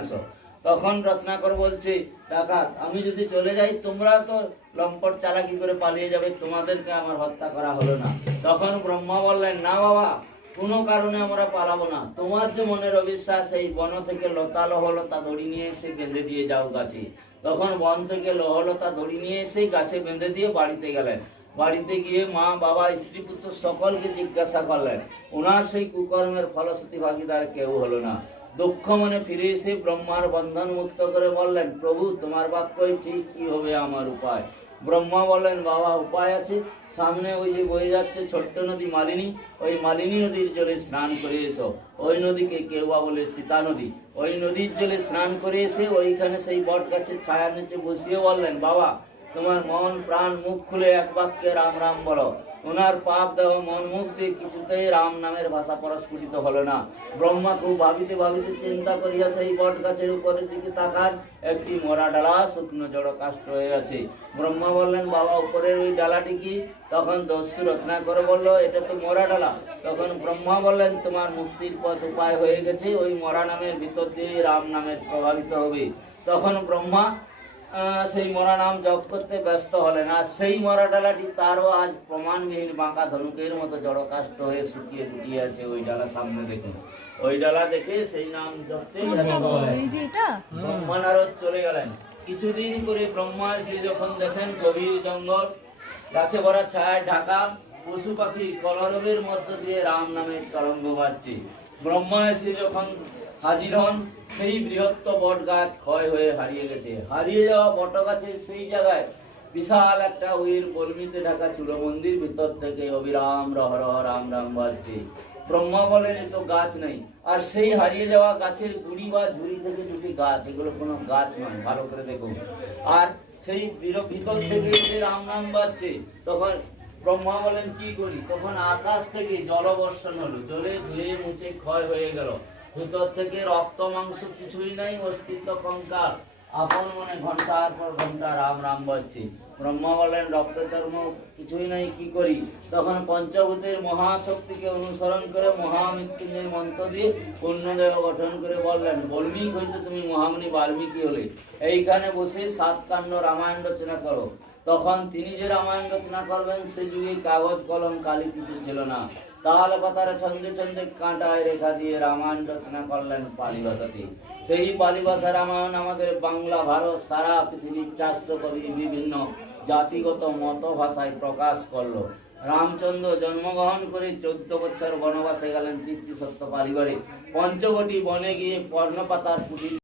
আসো। তখন রত্নাকর বলছে, ডাকাত আমি যদি চলে যাই তোমরা তো লম্পট চালাকি করে পালিয়ে যাবে, তোমাদেরকে আমার হত্যা করা হলো না। তখন ব্রহ্মা বললেন, না বাবা, কোনো কারণে আমরা পালাবো না। তোমার যে মনের অবিশ্বাস, এই বন থেকে লতা লহলতা দড়ি নিয়ে এসে বেঁধে দিয়ে যাও গাছে। তখন বন থেকে লহলতা দড়ি নিয়ে এসে গাছে বেঁধে দিয়ে বাড়িতে গেলেন। বাড়িতে গিয়ে মা বাবা স্ত্রী পুত্র সকলকে জিজ্ঞাসা করলেন। ওনার সেই কুকর্মের ফলশ্রুতি ভাগিদার কেউ হলো না। দুঃখ মনে ফিরে এসে ব্রহ্মার বন্ধন মুক্ত করে বললেন, প্রভু তোমার বাক্যই ঠিক, কি হবে আমার উপায়? ব্রহ্মা বললেন, বাবা উপায় আছে। সামনে ওই যে বয়ে যাচ্ছে ছোট্ট নদী মালিনী, ওই মালিনী নদীর জলে স্নান করে এসো। ওই নদীকে কেউ বা বলে সীতা নদী। ওই নদীর জলে স্নান করে এসে ওইখানে সেই বট গাছের ছায়ার নিচে বসিয়ে বললেন, বাবা তোমার মন প্রাণ মুখ খুলে এক বাক্যে রাম রাম বলো। ওনার পাপ দেহ মন মুখ দিয়ে কিছুতেই রাম নামের ভাষা পরস্ফুটিত হলো না। ব্রহ্মা খুব ভাবিতে ভাবিতে চিন্তা করিয়া সেই বট গাছের উপরের দিকে তাকান, একটি মরা ডালা শুকনো জড় কাষ্ঠ হয়ে আছে। ব্রহ্মা বললেন, বাবা উপরের ওই ডালাটি কি? তখন দস্যু রত্নাকর বলল, এটা তো মরা ডালা। তখন ব্রহ্মা বললেন, তোমার মুক্তির পথ উপায় হয়ে গেছে, ওই মরা নামের ভিতর দিয়ে রাম নামের প্রভাবিত হবে। তখন ব্রহ্মা সেই মরা নাম জপ করতে ব্যস্ত হলেন। আর সেই মরা ডালাটি তারও আজ প্রমাণবিহীন বাঁকা ধনুকের মতো জড়কাষ্ট হয়ে শুকিয়ে দুটিয়ে আছে। ওই ডালা সামনে দেখুন, ওই ডালা দেখে সেই নাম জপতেই ব্রহ্মা নারদ চলে গেলেন। কিছুদিন করে ব্রহ্মা এসে যখন দেখেন গভীর জঙ্গল, গাছে ভরা ছায়ায় ঢাকা, পশু পাখি কলরবের মধ্য দিয়ে রাম নামের তরঙ্গ বাজছে। ব্রহ্মা এসে যখন হাজির হন, সেই বৃহত্ত বট গাছ ক্ষয় হয়ে হারিয়ে গেছে। হারিয়ে যাওয়া বট গাছের সেই জায়গায় বিশাল একটা উইর কলমিতে ঢাকা চূড়ো মন্দির, ভিতর থেকে অবিরাম রহ রহ রাম রাম বাজছে। ব্রহ্মা বলেন, এ তো গাছ নেই। আর সেই হারিয়ে যাওয়া গাছের গুড়ি বা ঝুড়ি থেকে দুটি গাছ, এগুলো কোনো গাছ নয়, ভালো করে দেখুন। আর সেই ভিতর থেকে রাম নাম বাজছে। তখন ব্রহ্মা বলেন, কি করি? তখন আকাশ থেকে জলবর্ষণ হলো, জলে ধুয়ে মুছে ক্ষয় হয়ে গেল। ভিতর থেকে রক্ত মাংস কিছুই নাই, অস্তিত্ব কঙ্কাল। আপন মনে ঘন্টার পর ঘন্টা রাম রাম বাজছে। ব্রহ্মা বলেন, রক্ত চর্ম কিছুই নাই, কি করি? তখন পঞ্চভূতের মহাশক্তিকে অনুসরণ করে মহামৃত্যুঞ্জয় মন্ত্র দিয়ে পূর্ণদেহ গঠন করে বললেন, বাল্মীকি হইতে তুমি মহামুনি বাল্মীকি হলে, এইখানে বসে 7 কাণ্ড রামায়ণ রচনা করো। তখন তিনি যে রামায়ণ রচনা করবেন, সে যুগে কাগজ কলম কালি কিছু ছিল না। তাল পাতার ছন্দে ছন্দে কাঁটায় রেখা দিয়ে রামায়ণ রচনা করলেন পালি ভাষাতে। সেই পালি ভাষা রামায়ণ আমাদের বাংলা, ভারত, সারা পৃথিবীর 400 কবি বিভিন্ন জাতিগত মত ভাষায় প্রকাশ করলো। রামচন্দ্র জন্মগ্রহণ করে 14 বছর বনবাসে গেলেন পিতৃসত্য পালিবারে। পঞ্চবটি বনে গিয়ে পর্ণপাতার কুটির